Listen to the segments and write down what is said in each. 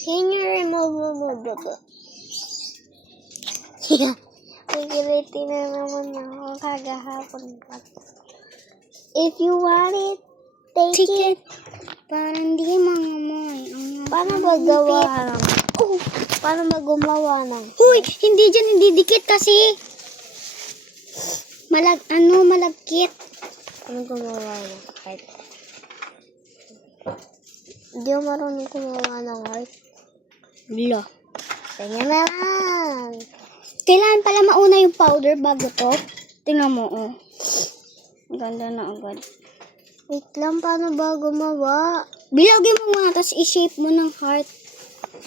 Can you remove the Pagkiliti na naman ako kagahapon pa. If you want it, take it. Parang hindi mangamoy. Paano ba gawa ng... Oh, paano ba gumawa ng... Huy! Hindi dyan, hindi dikit kasi. Malagkit. Paano gumawa ng heart? Hindi ako marunong gumawa ng heart. Bila. Tingnan na lang. Kailangan pala mauna yung powder bago to. Tingnan mo, oh. Ganda na agad. Wait lang, paano ba gumawa? Bilagin mo muna, tapos i-shape mo ng heart.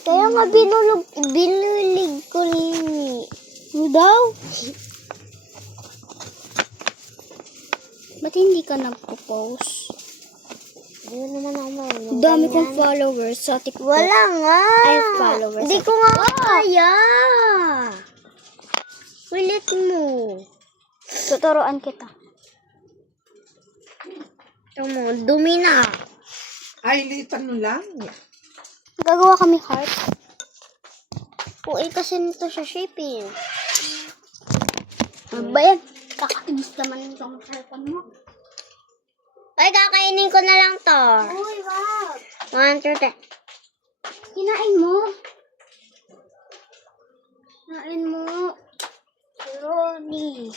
Kaya nga binulig ko rin. Ano daw? Ba't hindi ka nagpo-post? Hindi naman ako marunong. Dami kong followers sa TikTok. Wala nga. Ay, followers. Hindi ko nga kaya. Ulit mo. Tuturuan kita. Ito mo, dumi na. Ay, litan mo lang. Gagawa kami heart. Kasi nito siya shaping. Ano ba yan? Kakainis naman yung cellphone mo. Ay, kakainin ko na lang to. Uy, wag. 1, 2, 3. Kinain mo. Kinain mo. Ronnie.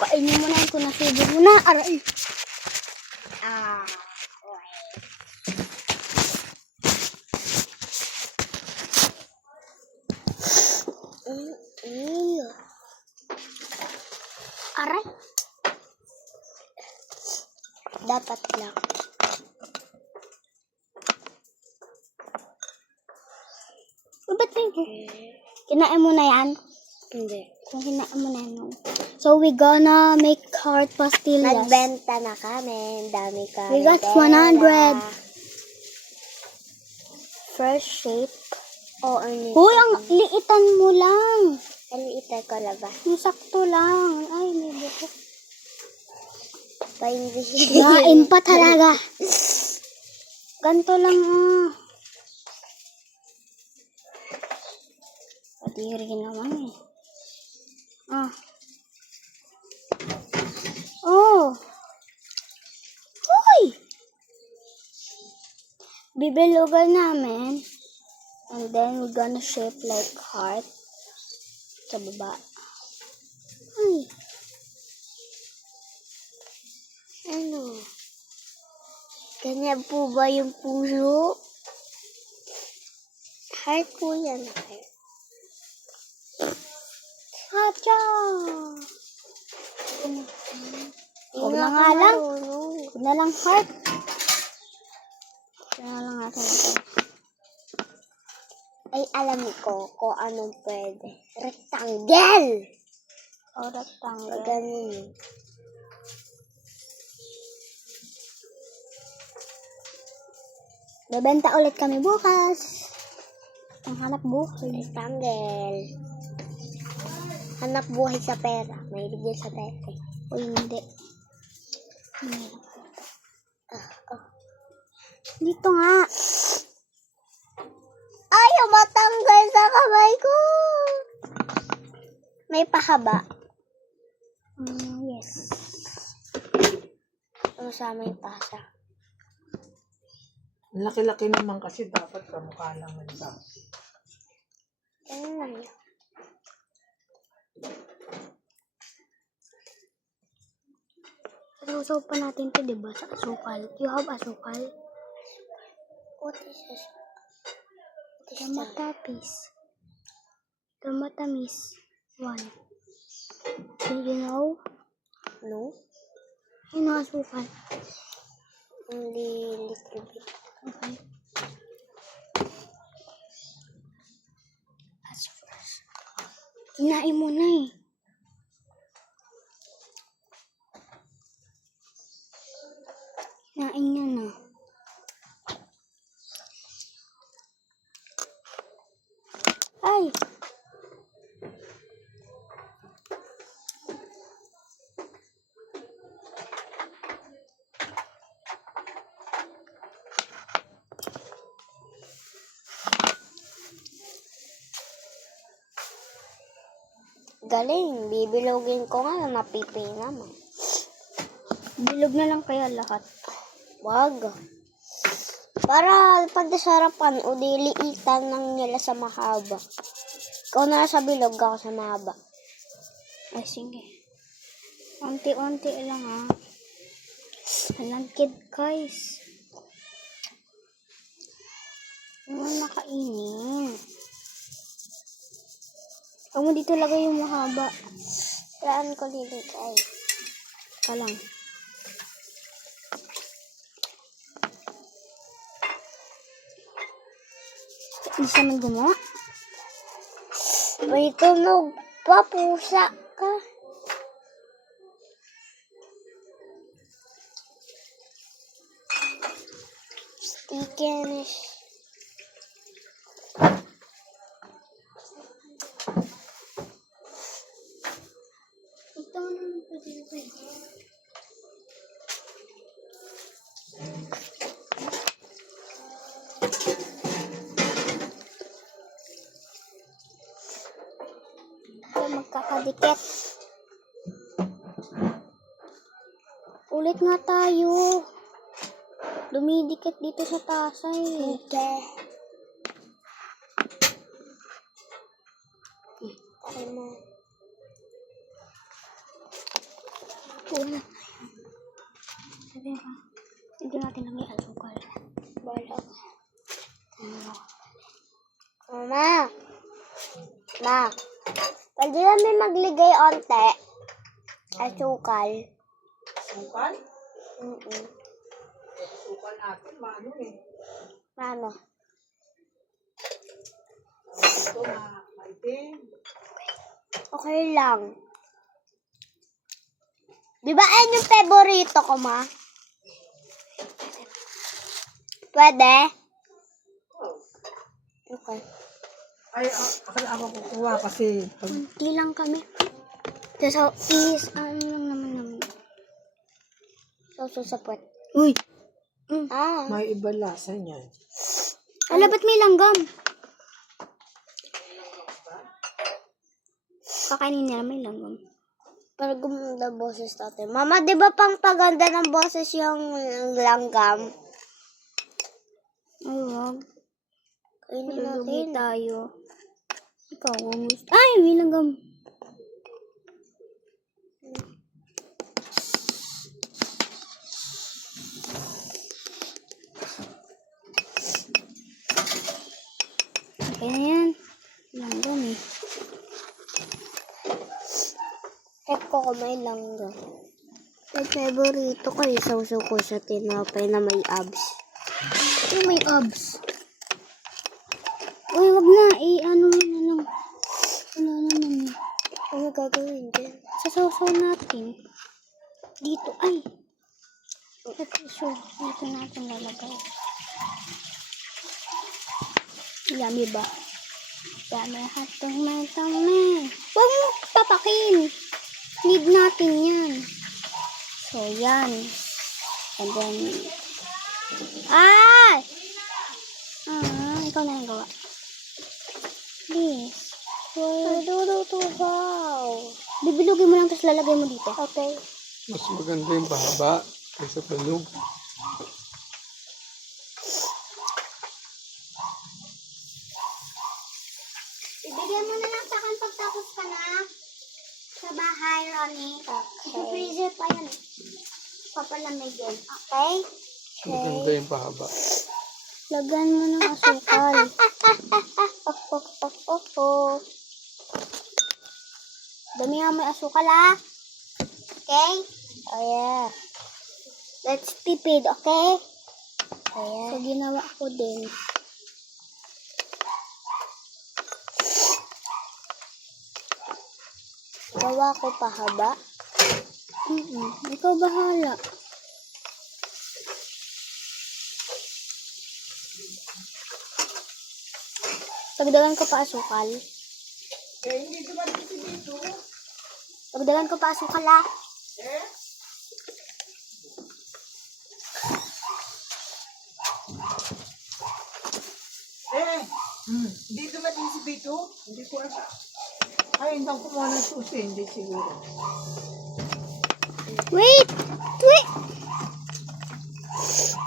Kainin mo na kung nasubo mo na. Aray. Aray. Dapat lang. Ba't kinain mo na yan? Hindi. Kung kinain mo na yan. So, we gonna make heart pastillas. Nagbenta na kami. Dami kami. We got 100. Fresh shape. O, ano? Uy, ang liitan mo lang. Aliitan ko na ba? Yung sakto lang. Ay, may buko. Hindi. Kain pa talaga. Ganto lang, ah. Padiri naman eh. Ah. Oh. Uy! Bibilugan namin. And then we're gonna shape like heart. Sa baba. Ay. Ano? Ganyan po ba yung puso? Heart po yan. Heart. Hacha! Huwag na nga lang. Huwag na lang heart. Huwag na lang natin ito. Ay, alam ko kung anong pwede. Rectangle! O, rectangle. Ganun yun. Bebenta ulit kami bukas. Ang hanap buhay. Rectangle. Hanap buhay sa pera. May bigyan sa pera. O hindi. Dito nga. Ayaw matanggal sa kamay ko. May pahaba. Yes. Ano sa may pasa? Laki-laki naman kasi dapat kamukha lang ng tao. Ganun lang yun. Sasaw pa natin ito, diba? Sa asukal. You have asukal? What is this? Tamatapis. Tamatamis. 1. Do you know? No? Ano asukal? Only little bit. Okay. Kinain mo na eh. Kinain niya na. Ay! Galing, bibilogin ko nga, napipi naman. Bilog na lang kaya lahat. Wag. Para pag nasarapan, o diliitan lang nila sa mahaba. Ikaw na sa bilog, ako sa mahaba. Ay, sige. Unti-unti lang ha. Alangkid guys. Ano nakainin? Huwag mo dito lagay yung mahaba. Saan ko nilagay? Ka lang. Hindi siya man gumawa. May tunog pa, pusa ka. Stickiness. Ito naman pwede. Magkakadikit. Ulit nga tayo. Dumidikit dito sa tasa eh. Okay. Tayo mo. Wala tayo. Sabi ka, hindi natin lang yung asukal. Wala. Mama. Ma. Pwede namin magligay onte. Asukal. Sukal? Mm-mm. Sukal natin, maano eh. Ano? Ito na, maitim. Okay lang. Di ba ayun yung favorito ko, ma? Pwede? Okay. Ay, akala ako kukuha kasi pag Hindi lang kami. So, ano lang naman. So, sa puwet. Uy! Ah. may iba lasa niyan. Ala, ba't may langgam? Kakainin nila may langgam. Para gumanda boses natin. Mama, di ba pang paganda ng boses yung langgam? Ay, wag. Kainin Lulugi natin. tayo. Ikaw, gumus. Ay, may langgam. Okay na yan. Langgam eh. Check ko kung may langgam. May favorito ko yung sausaw ko sa tinapay na may abs. Ay, may abs. Uy, wag na. Ano mo na lang. Ano naman eh. Ano gagawin dyan? Sasaw-saw natin. Dito, ay. Ito, dito natin lalagay. Yummy ba? Yummy hatong matami. Huwag mo papakin. Need natin yan. So, yan. And then, ay! Ikaw na yung gawa. Please. Bibilugin mo lang tapos lalagay mo dito. Okay. Mas maganda yung pahaba kaysa balog. Ibigay mo na lang sa akin pagtapos ka na. Sa bahay, Ronnie. Okay. Sa freezer pa yan. Papalamigin. Okay? Mas maganda yung pahaba. Lagyan mo ng asukal. Damihan mo yung asukal, ha? Okay? Oh, yeah. Let's tipid, okay? Oh, yeah. So, ginawa ko din. Gawa ko pahaba. Ikaw bahala. Pagdagan ko pa asukal. Eh, hindi dumating si Bito. Pagdagan ko pa asukal, ha? Hindi dumating si Bito. Hindi ko alam. Ay, hindi ako kumuha ng susi. Hindi siguro. Wait! Wait!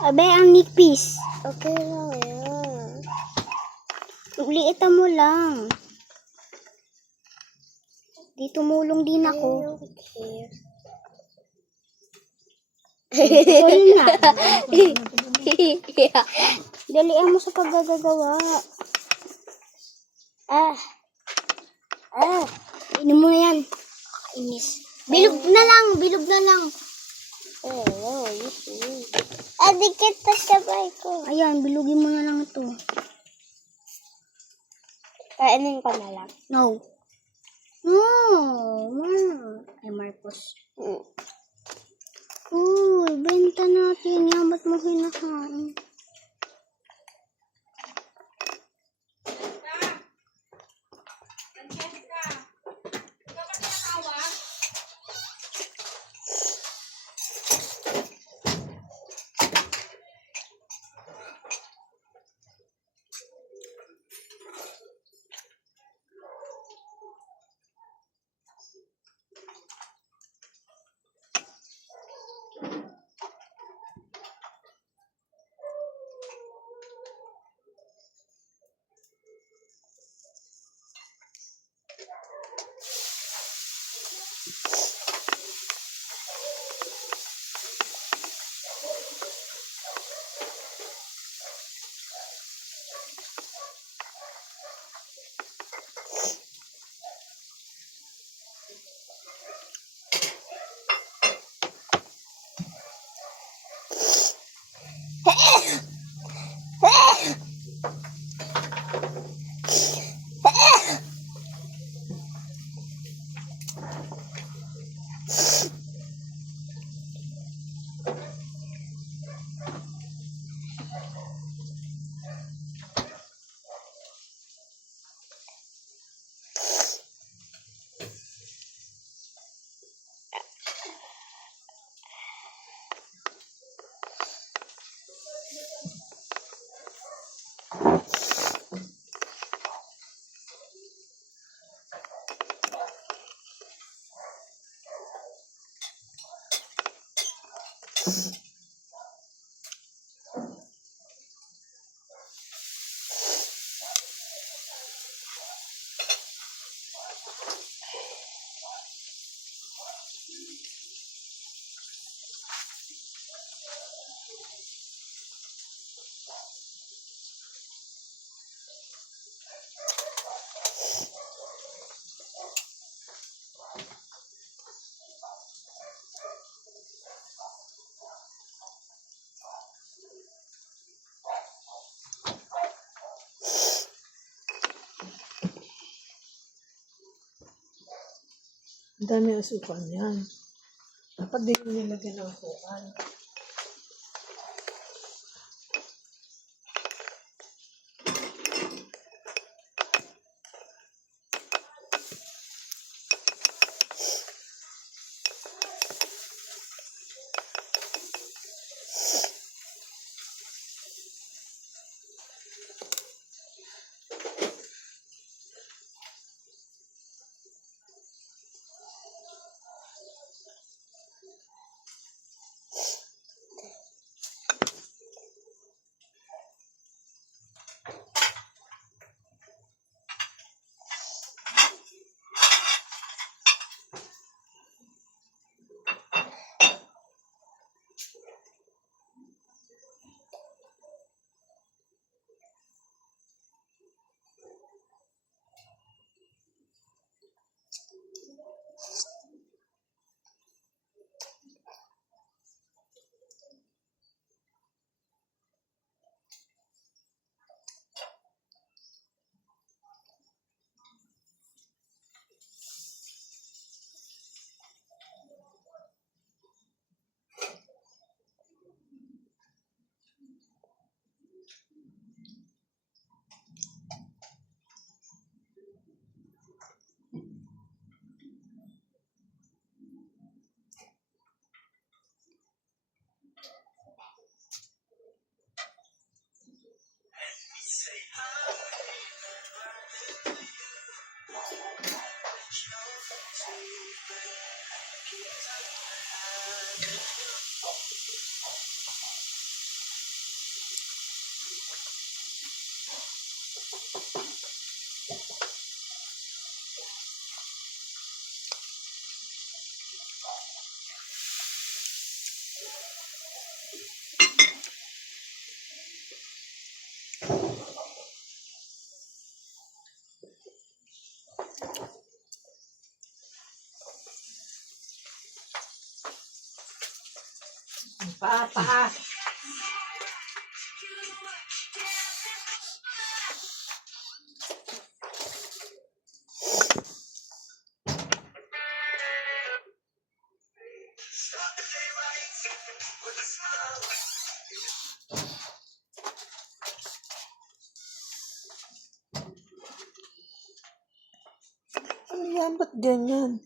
Abe, ang nipis. Okay lang yan. Liitan mo lang. Di tumulong din ako. Tuloy na. Dalian mo sa paggagawa. Ah. Inom mo na yan. Kainis. Bilog na lang, bilog na lang. Dikit pa sabay ko. Ayan, bilugin mo na lang ito. Kainin ko na lang. No. No. Ay, Marcos. Uy, benta natin yan. Ba't mo hinahain? Ang dami asukal yan. Dapat din yung nilagyan ng asukal. Paa. Ano yan? Ba't ganyan?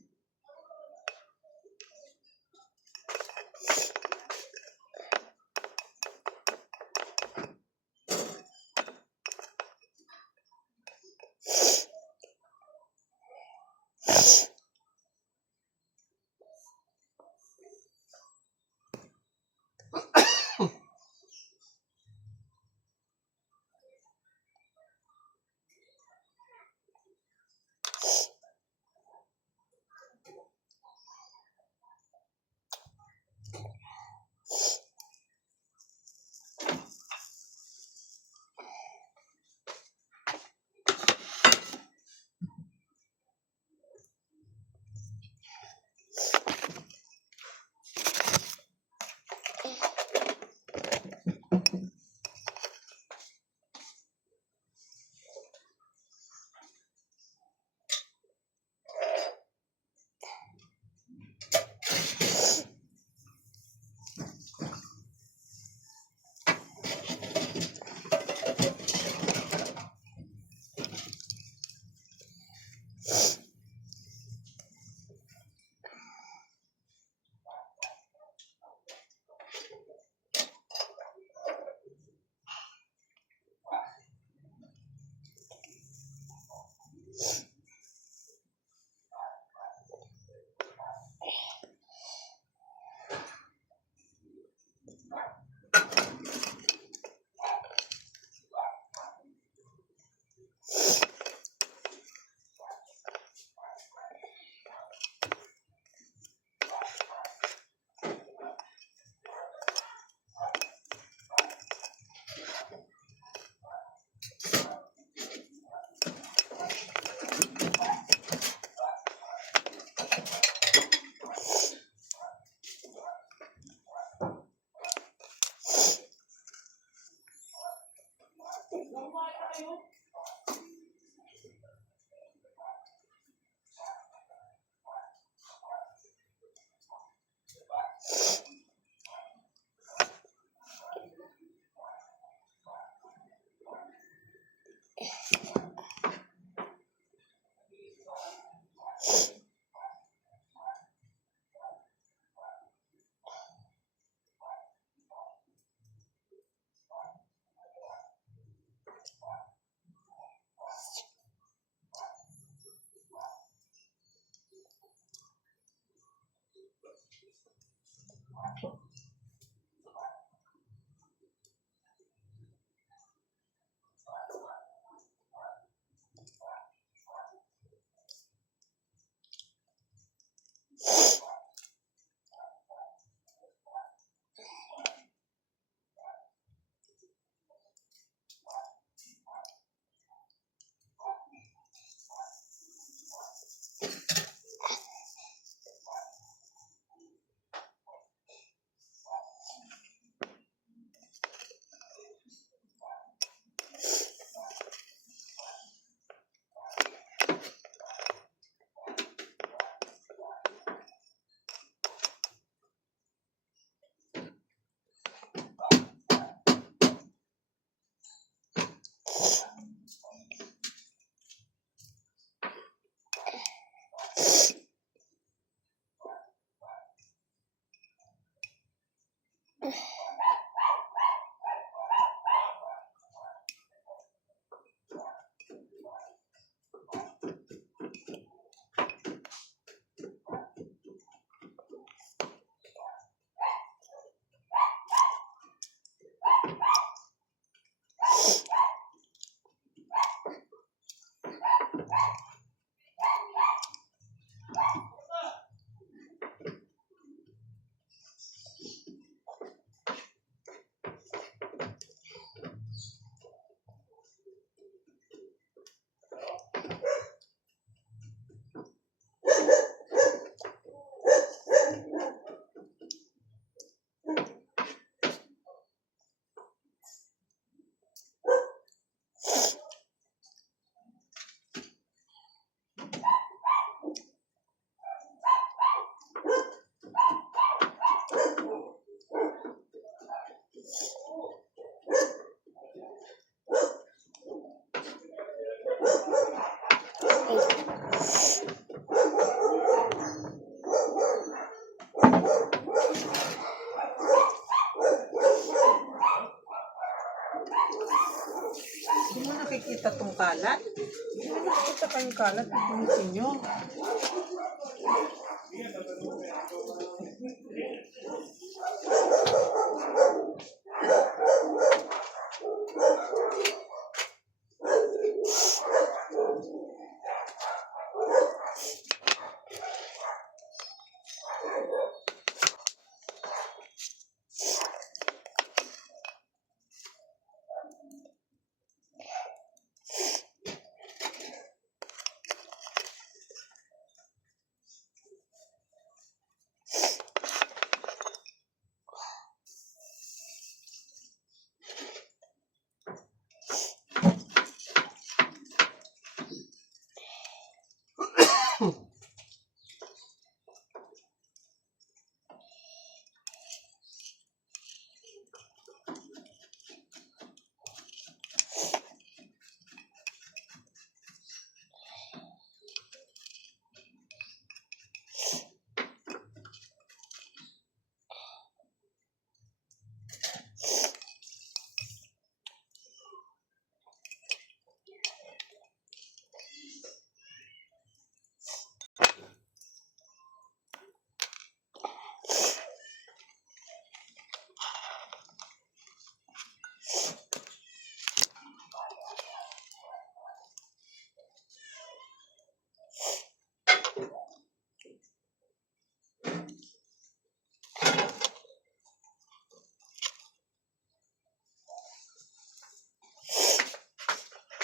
Hindi mo nakikita tong kalat? Hindi mo nakikita kayong kalat. Ipunitin nyo.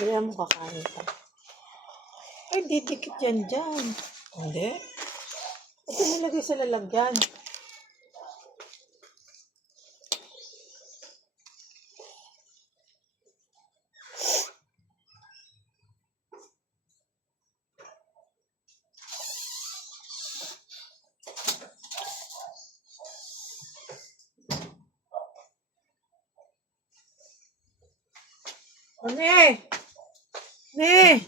Kaya mo kakain ka. Ay, didikit yan dyan. Hindi. Ito mo lagay sa lalagyan. O, Ne! Ne!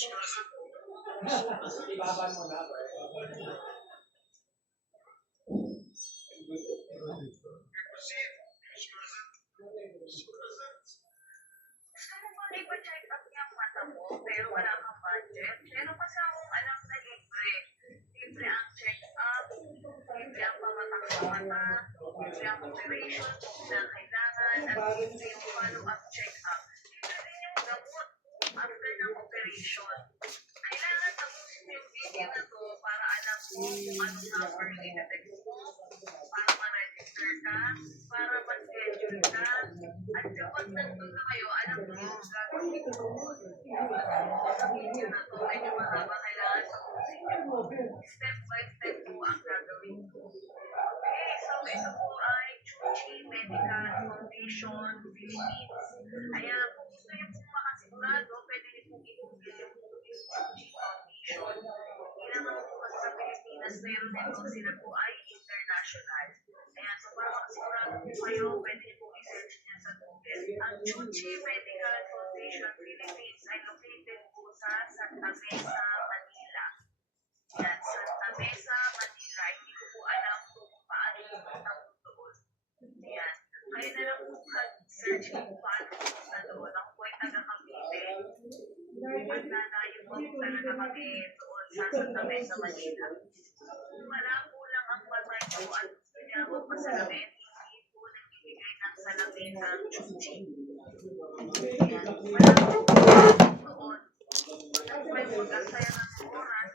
Gusto mo ba ipa-check up niya ang mata mo pero wala kang budget? Meron kasi akong alam na libre. Libre ang check-up, libre ang pamatak sa mata, libre ang operation kung kailangan, at libre yung follow-up check-up. Libre din yung gamot after ng operation. Kailangan tapusin mo yung video na to para alam mo kung anong number yung itatext mo, para ma-register ka, para ma-schedule ka, at kapag nandun na kayo, alam mo yung gagawin mo. Sa video na to, medyo mahaba, kailangan tapusin nyo. Step by step po ang gagawin ko. Okay, so ito po ay Chuchi Medical Foundation Philippines. Kaya kung gusto nyo pong makasigurado, pwede nyo pong i-google yung Chuchi Foundation. Hindi naman po kasi sa Pilipinas, meron nito, sila po ay international. Ayan, so para makasigurado po kayo, pwede nyo pong i-search niya sa Google. Ang Chuchi Medical Foundation Philippines ay located po sa Santa Mesa, Manila. Yan, Santa Mesa, Manila. Hindi ko po alam kung paano pumunta po doon. Yan. Kayo na lang po mag-search kung paano pumunta doon. Ako po ay taga-Cavite. Maglalayo po talaga kami doon sa Santa Mesa, Manila. Wala po lang ang patay ko at gusto niya magpasalamin. Hindi po nagbibigay ng salamin ang Chuchi. Yan. Wala po doon. Wala po kayo mag-asaya ng oras.